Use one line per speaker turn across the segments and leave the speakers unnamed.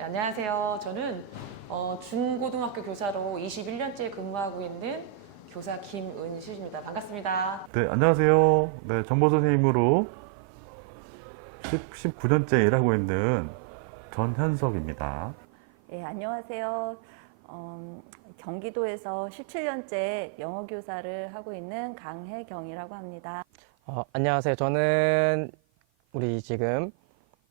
네, 안녕하세요. 저는 어, 중고등학교 교사로 21년째 근무하고 있는 교사 김은실입니다. 반갑습니다.
네, 안녕하세요. 네, 정보 선생님으로 10, 19년째 일하고 있는 전현석입니다.
예, 안녕하세요. 음, 경기도에서 17년째 영어 교사를 하고 있는 강혜경이라고 합니다.
어, 안녕하세요. 저는 우리 지금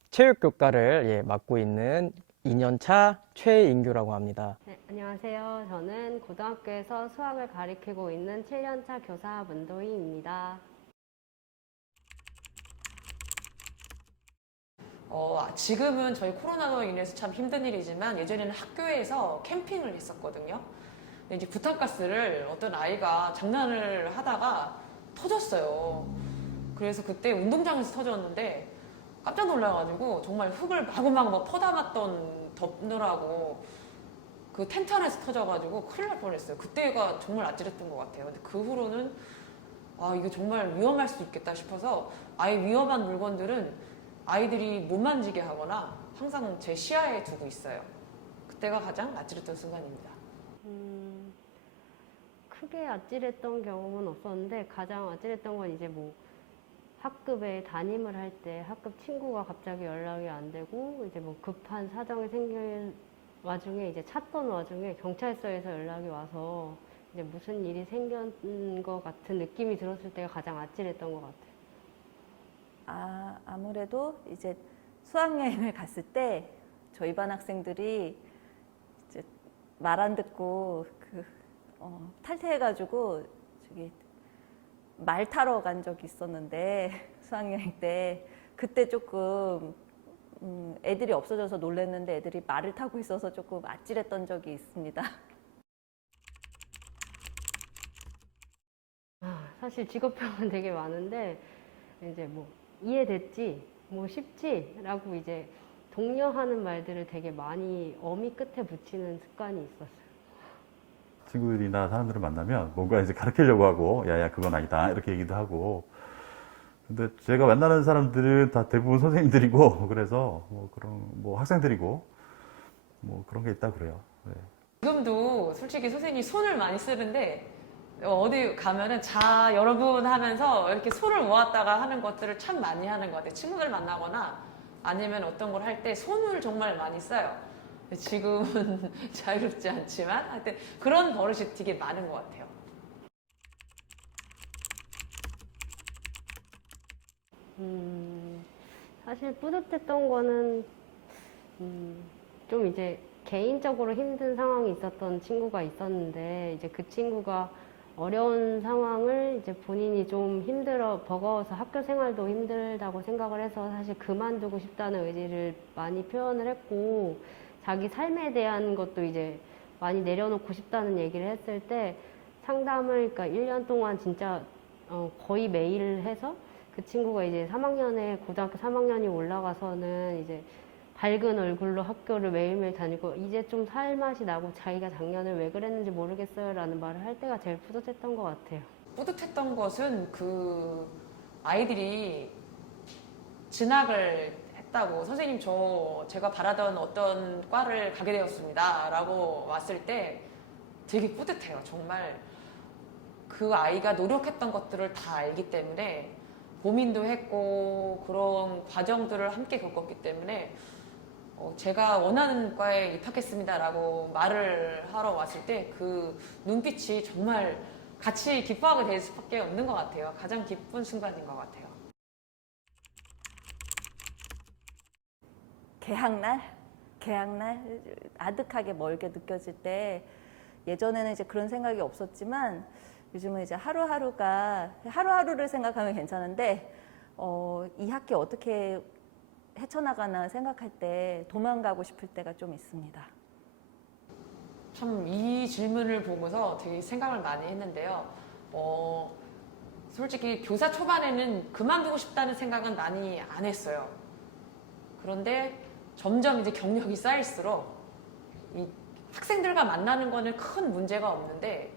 체육교과를 예, 맡고 있는 2년차 최인규라고 합니다.
네, 안녕하세요. 저는 고등학교에서 수학을 가리키고 있는 7년차 교사 문도희입니다.
어, 지금은 저희 코로나로 인해서 참 힘든 일이지만 예전에는 학교에서 캠핑을 했었거든요. 근데 이제 부탄가스를 어떤 아이가 장난을 하다가 터졌어요. 그래서 그때 운동장에서 터졌는데 깜짝 놀라가지고 정말 흙을 마구마구 막 퍼담았던 덮느라고 그 텐트 안에서 터져가지고 큰일 날 뻔했어요. 그때가 정말 아찔했던 것 같아요. 근데 그 후로는 아 이거 정말 위험할 수도 있겠다 싶어서 아예 위험한 물건들은 아이들이 못 만지게 하거나 항상 제 시야에 두고 있어요. 그때가 가장 아찔했던 순간입니다.
음, 크게 아찔했던 경험은 없었는데 가장 아찔했던 건 이제 뭐 학급에 담임을 할 때 학급 친구가 갑자기 연락이 안 되고 이제 뭐 급한 사정이 생길 와중에 이제 찾던 와중에 경찰서에서 연락이 와서 이제 무슨 일이 생긴 것 같은 느낌이 들었을 때가 가장 아찔했던 것 같아요.
아, 아무래도 이제 수학여행을 갔을 때 저희 반 학생들이 이제 말 안 듣고 그 어, 탈퇴해가지고 저기 말 타러 간 적이 있었는데 수학여행 때 그때 조금 음, 애들이 없어져서 놀랐는데 애들이 말을 타고 있어서 조금 아찔했던 적이 있습니다.
아, 사실 직업병은 되게 많은데 이제 뭐 이해됐지, 뭐 쉽지라고 이제 독려하는 말들을 되게 많이 어미 끝에 붙이는 습관이 있었어요.
친구들이나 사람들을 만나면 뭔가 이제 가르치려고 하고, 야야, 그건 아니다. 이렇게 얘기도 하고. 근데 제가 만나는 사람들은 다 대부분 선생님들이고, 그래서 뭐 그런, 뭐 학생들이고, 뭐 그런 게 있다 그래요. 네.
지금도 솔직히 선생님이 손을 많이 쓰는데 어디 가면은 자 여러분 하면서 이렇게 손을 모았다가 하는 것들을 참 많이 하는 것 같아요. 친구들 만나거나 아니면 어떤 걸 할 때 손을 정말 많이 써요. 지금은 자유롭지 않지만 하여튼 그런 버릇이 되게 많은 것 같아요.
음, 사실 뿌듯했던 거는 음, 좀 이제 개인적으로 힘든 상황이 있었던 친구가 있었는데 이제 그 친구가 어려운 상황을 이제 본인이 좀 힘들어 버거워서 학교 생활도 힘들다고 생각을 해서 사실 그만두고 싶다는 의지를 많이 표현을 했고 자기 삶에 대한 것도 이제 많이 내려놓고 싶다는 얘기를 했을 때 상담을 그러니까 1년 동안 진짜 어, 거의 매일 해서 그 친구가 이제 3학년에 고등학교 3학년이 올라가서는 이제 밝은 얼굴로 학교를 매일매일 다니고 이제 좀 살맛이 나고 자기가 작년에 왜 그랬는지 모르겠어요 라는 말을 할 때가 제일 뿌듯했던 것 같아요.
뿌듯했던 것은 그 아이들이 진학을 했다고 선생님 저 제가 바라던 어떤 과를 가게 되었습니다 라고 왔을 때 되게 뿌듯해요 정말 그 아이가 노력했던 것들을 다 알기 때문에 고민도 했고 그런 과정들을 함께 겪었기 때문에 어, 제가 원하는 과에 입학했습니다라고 말을 하러 왔을 때 그 눈빛이 정말 같이 기뻐하게 될 수밖에 없는 것 같아요. 가장 기쁜 순간인 것 같아요.
개학날, 개학날 아득하게 멀게 느껴질 때 예전에는 이제 그런 생각이 없었지만 요즘은 이제 하루하루가 하루하루를 생각하면 괜찮은데 어, 이 학기 어떻게 헤쳐나가나 생각할 때 도망가고 싶을 때가 좀 있습니다.
참 이 질문을 보고서 되게 생각을 많이 했는데요. 어, 솔직히 교사 초반에는 그만두고 싶다는 생각은 많이 안 했어요. 그런데 점점 이제 경력이 쌓일수록 이 학생들과 만나는 거는 큰 문제가 없는데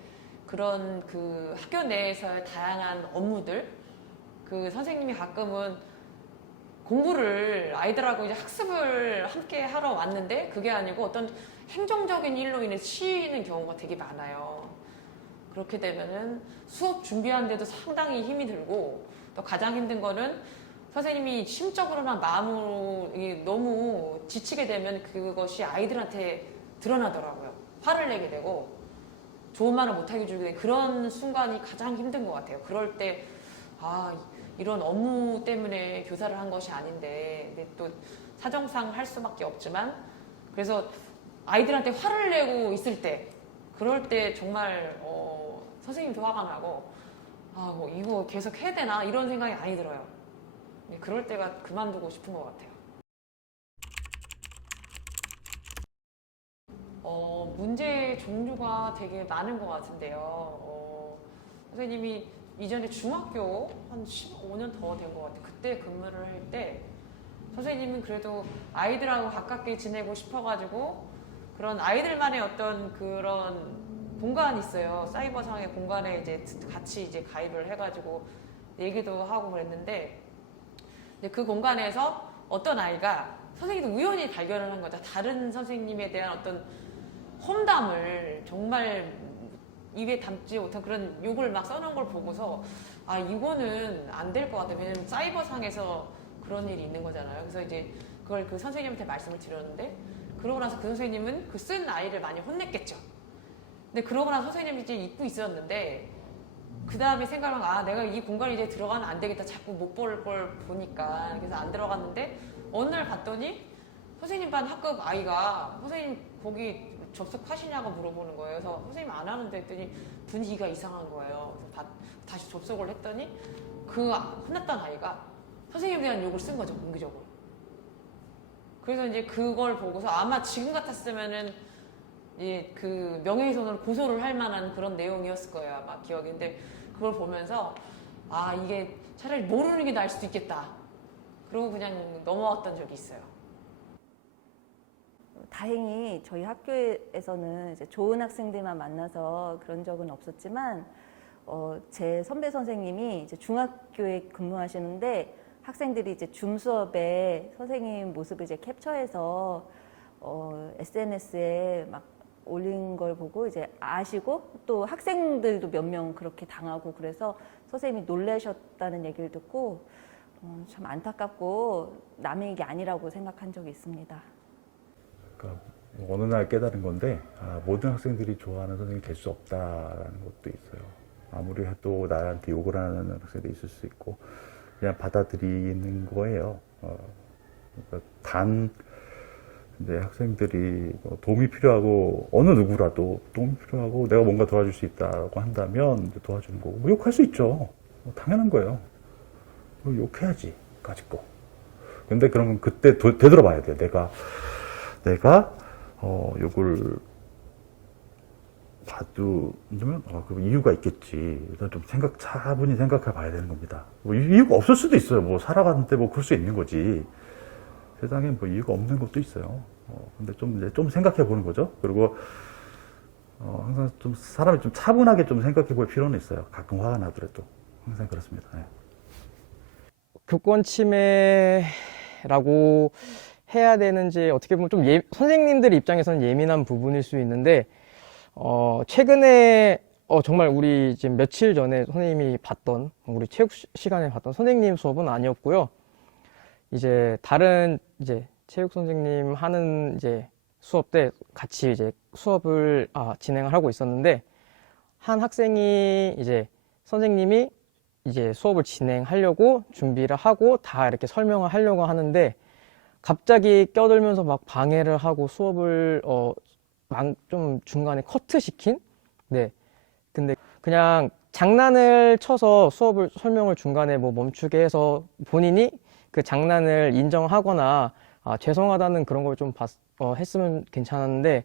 그런 그 학교 내에서의 다양한 업무들 그 선생님이 가끔은 공부를 아이들하고 이제 학습을 함께 하러 왔는데 그게 아니고 어떤 행정적인 일로 인해 치이는 경우가 되게 많아요. 그렇게 되면은 수업 준비하는데도 상당히 힘이 들고 또 가장 힘든 거는 선생님이 심적으로나 마음으로 너무 지치게 되면 그것이 아이들한테 드러나더라고요. 화를 내게 되고 좋은 말을 못하게 주게 되는 그런 순간이 가장 힘든 것 같아요. 그럴 때, 아, 이런 업무 때문에 교사를 한 것이 아닌데, 근데 또 사정상 할 수밖에 없지만, 그래서 아이들한테 화를 내고 있을 때, 그럴 때 정말, 어, 선생님도 화가 나고, 아, 뭐, 이거 계속 해야 되나? 이런 생각이 많이 들어요. 네, 그럴 때가 그만두고 싶은 것 같아요. 어, 문제 종류가 되게 많은 것 같은데요. 어, 선생님이 이전에 중학교 한 15년 더 된 것 같아요. 그때 근무를 할 때 선생님은 그래도 아이들하고 가깝게 지내고 싶어가지고 그런 아이들만의 어떤 그런 공간이 있어요. 사이버상의 공간에 이제 같이 이제 가입을 해가지고 얘기도 하고 그랬는데 근데 그 공간에서 어떤 아이가 선생님도 우연히 발견을 한 거죠. 다른 선생님에 대한 어떤 험담을 정말 입에 담지 못한 그런 욕을 막 써놓은 걸 보고서 아 이거는 안 될 것 같아. 왜냐면 사이버상에서 그런 일이 있는 거잖아요. 그래서 이제 그걸 그 선생님한테 말씀을 드렸는데 그러고 나서 그 선생님은 그 쓴 아이를 많이 혼냈겠죠. 근데 그러고 나서 선생님이 이제 잊고 있었는데 그 다음에 생각을 아 내가 이 공간에 이제 들어가면 안 되겠다 자꾸 못 볼 걸 보니까 그래서 안 들어갔는데 어느 날 봤더니 선생님 반 학급 아이가 선생님 거기 접속하시냐고 물어보는 거예요. 그래서 선생님 안 하는데 했더니 분위기가 이상한 거예요. 그래서 바- 다시 접속을 했더니 그 혼났던 아이가 선생님에 대한 욕을 쓴 거죠 공개적으로. 그래서 이제 그걸 보고서 아마 지금 같았으면은 예, 그 명예훼손을 고소를 할 만한 그런 내용이었을 거예요 아마 기억인데 그걸 보면서 아 이게 차라리 모르는 게 나을 수도 있겠다. 그러고 그냥 넘어왔던 적이 있어요.
다행히 저희 학교에서는 이제 좋은 학생들만 만나서 그런 적은 없었지만 어, 제 선배 선생님이 이제 중학교에 근무하시는데 학생들이 이제 줌 수업에 선생님 모습을 이제 캡처해서 어, SNS에 막 올린 걸 보고 이제 아시고 또 학생들도 몇 명 그렇게 당하고 그래서 선생님이 놀라셨다는 얘기를 듣고 어, 참 안타깝고 남의 얘기 아니라고 생각한 적이 있습니다.
그러니까 뭐 어느 날 깨달은 건데 아, 모든 학생들이 좋아하는 선생님이 될 수 없다라는 것도 있어요. 아무리 또 나한테 욕을 하는 학생도 있을 수 있고 그냥 받아들이는 거예요. 어, 그러니까 단 이제 학생들이 뭐 도움이 필요하고 어느 누구라도 도움이 필요하고 내가 뭔가 도와줄 수 있다고 한다면 도와주는 거고 뭐 욕할 수 있죠. 뭐 당연한 거예요. 뭐 욕해야지 거. 근데 그러면 그때 도- 되돌아봐야 돼요. 내가 내가 어 요걸 봐두면 어, 그 이유가 있겠지. 일단 좀 생각 차분히 생각해 봐야 되는 겁니다. 뭐 이- 이유가 없을 수도 있어요. 뭐 살아가는데 뭐 그럴 수 있는 거지. 세상에 뭐 이유가 없는 것도 있어요. 어, 근데 좀 이제 좀 생각해 보는 거죠. 그리고 어, 항상 좀 사람이 좀 차분하게 좀 생각해 볼 필요는 있어요. 가끔 화가 나더라도 항상 그렇습니다. 네.
교권 침해라고 해야 되는지 어떻게 보면 좀 예, 선생님들 입장에서는 예민한 부분일 수 있는데 어, 최근에 어, 정말 우리 지금 며칠 전에 선생님이 봤던 우리 체육 시- 시간에 봤던 선생님 수업은 아니었고요. 이제 다른 이제 체육 선생님 하는 이제 수업 때 같이 이제 수업을 아, 진행을 하고 있었는데 한 학생이 이제 선생님이 이제 수업을 진행하려고 준비를 하고 다 이렇게 설명을 하려고 하는데 갑자기 껴들면서 막 방해를 하고 수업을 어, 망- 좀 중간에 커트시킨? 네. 근데 그냥 장난을 쳐서 수업을 설명을 중간에 뭐 멈추게 해서 본인이 그 장난을 인정하거나 아, 죄송하다는 그런 걸좀 했으면 괜찮았는데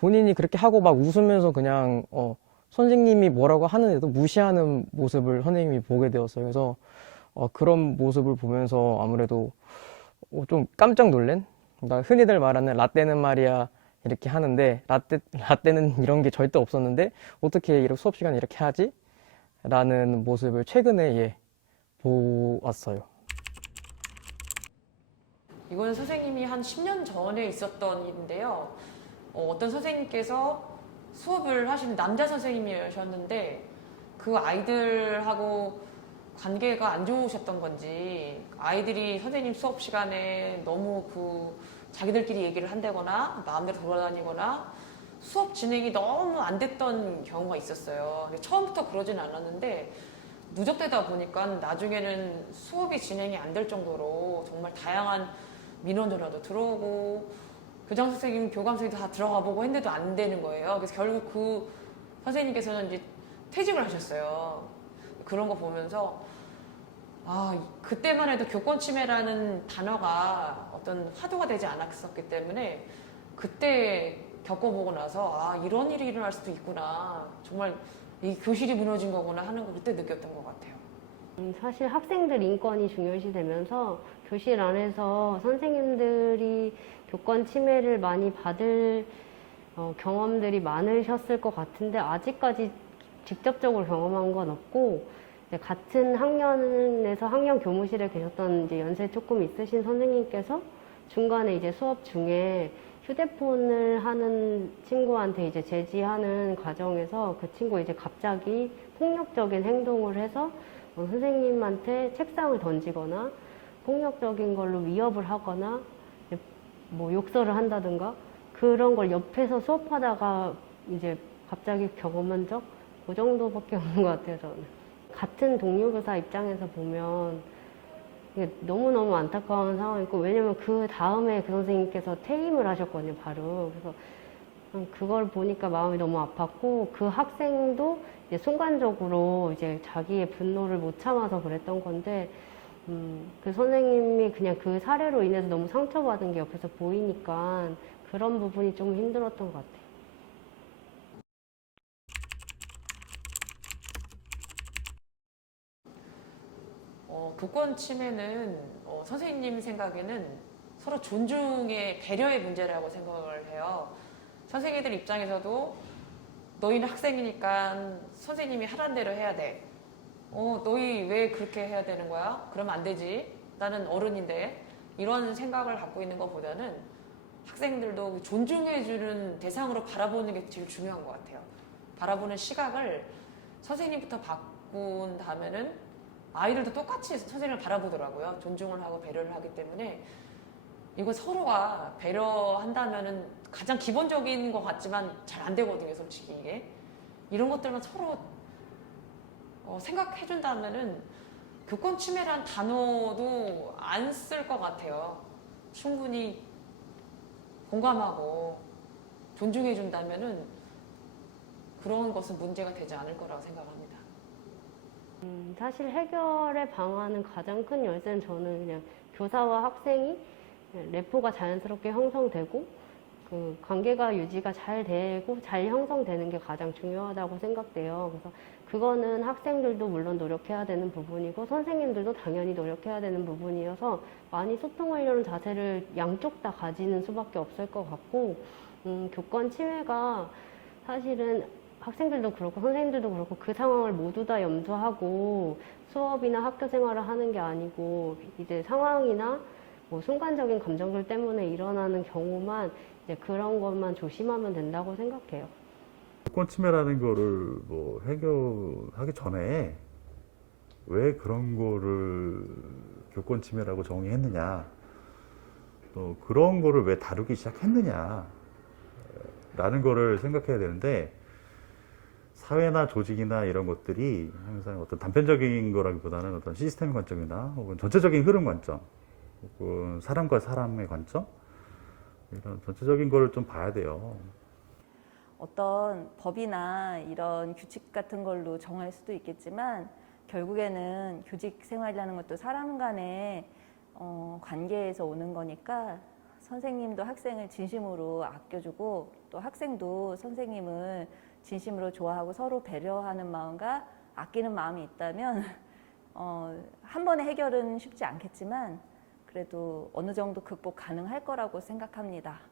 본인이 그렇게 하고 막 웃으면서 그냥 어, 선생님이 뭐라고 하는데도 무시하는 모습을 선생님이 보게 되었어요. 그래서 어, 그런 모습을 보면서 아무래도 어, 좀 깜짝 놀란? 그러니까 흔히들 말하는 라떼는 말이야 이렇게 하는데 라떼 라떼는 이런 게 절대 없었는데 어떻게 이렇게 수업 시간 이렇게 하지? 라는 모습을 최근에 예, 보았어요.
이건 선생님이 한 10년 전에 있었던 일인데요. 어, 떤 선생님께서 수업을 하시는 남자 선생님이셨는데 그 아이들하고 관계가 안 좋으셨던 건지 아이들이 선생님 수업 시간에 너무 그 자기들끼리 얘기를 한다거나 마음대로 돌아다니거나 수업 진행이 너무 안 됐던 경우가 있었어요. 처음부터 그러진 않았는데 누적되다 보니까 나중에는 수업이 진행이 안 될 정도로 정말 다양한 민원 전화도 들어오고 교장 선생님, 교감 선생님 다 들어가 보고 했는데도 안 되는 거예요. 그래서 결국 그 선생님께서는 이제 퇴직을 하셨어요. 그런 거 보면서 아 그때만 해도 교권 침해라는 단어가 어떤 화두가 되지 않았었기 때문에 그때 겪어보고 나서 아 이런 일이 일어날 수도 있구나 정말 이 교실이 무너진 거구나 하는 걸 그때 느꼈던 것 같아요.
음, 사실 학생들 인권이 중요시 되면서 교실 안에서 선생님들이 교권 침해를 많이 받을 어, 경험들이 많으셨을 것 같은데 아직까지 직접적으로 경험한 건 없고 같은 학년에서 학년 교무실에 계셨던 이제 연세 조금 있으신 선생님께서 중간에 이제 수업 중에 휴대폰을 하는 친구한테 이제 제지하는 과정에서 그 친구 이제 갑자기 폭력적인 행동을 해서 어, 선생님한테 책상을 던지거나 폭력적인 걸로 위협을 하거나 뭐 욕설을 한다든가 그런 걸 옆에서 수업하다가 이제 갑자기 경험한 적? 그 정도밖에 없는 것 같아요 저는. 같은 동료 교사 입장에서 보면 너무너무 안타까운 상황이고 왜냐면 그 다음에 그 선생님께서 퇴임을 하셨거든요 바로. 그래서 음, 그걸 보니까 마음이 너무 아팠고 그 학생도 이제 순간적으로 이제 자기의 분노를 못 참아서 그랬던 건데 음, 그 선생님이 그냥 그 사례로 인해서 너무 상처받은 게 옆에서 보이니까 그런 부분이 좀 힘들었던 것 같아요.
어, 교권 침해는 어, 선생님 생각에는 서로 존중의 배려의 문제라고 생각을 해요. 선생님들 입장에서도 너희는 학생이니까 선생님이 하란 대로 해야 돼. 어, 너희 왜 그렇게 해야 되는 거야? 그러면 안 되지. 나는 어른인데. 이런 생각을 갖고 있는 것보다는 학생들도 그 존중해주는 대상으로 바라보는 게 제일 중요한 것 같아요. 바라보는 시각을 선생님부터 바꾼 다음에는 아이들도 똑같이 선생님을 바라보더라고요. 존중을 하고 배려를 하기 때문에 이거 서로가 배려한다면은 가장 기본적인 것 같지만 잘 안 되거든요, 솔직히 이게. 이런 것들만 서로 어, 생각해준다면은 교권 침해란 단어도 안 쓸 것 같아요. 충분히 공감하고 존중해준다면은 그런 것은 문제가 되지 않을 거라고 생각합니다.
음, 사실 해결의 방안은 가장 큰 열쇠는 저는 그냥 교사와 학생이 레포가 자연스럽게 형성되고 그 관계가 유지가 잘 되고 잘 형성되는 게 가장 중요하다고 생각돼요. 그래서 그거는 학생들도 물론 노력해야 되는 부분이고 선생님들도 당연히 노력해야 되는 부분이어서 많이 소통하려는 자세를 양쪽 다 가지는 수밖에 없을 것 같고 음, 교권 침해가 사실은 학생들도 그렇고 선생님들도 그렇고 그 상황을 모두 다 염두하고 수업이나 학교 생활을 하는 게 아니고 이제 상황이나 뭐 순간적인 감정들 때문에 일어나는 경우만 이제 그런 것만 조심하면 된다고 생각해요.
교권 침해라는 거를 뭐 해결하기 전에 왜 그런 거를 교권 침해라고 정의했느냐 또 그런 거를 왜 다루기 시작했느냐 라는 거를 생각해야 되는데 사회나 조직이나 이런 것들이 항상 어떤 단편적인 거라기보다는 어떤 시스템 관점이나 혹은 전체적인 흐름 관점 혹은 사람과 사람의 관점 이런 전체적인 거를 좀 봐야 돼요.
어떤 법이나 이런 규칙 같은 걸로 정할 수도 있겠지만 결국에는 교직 생활이라는 것도 사람 간의 어, 관계에서 오는 거니까 선생님도 학생을 진심으로 아껴주고 또 학생도 선생님을 진심으로 좋아하고 서로 배려하는 마음과 아끼는 마음이 있다면 어, 한 번의 해결은 쉽지 않겠지만 그래도 어느 정도 극복 가능할 거라고 생각합니다.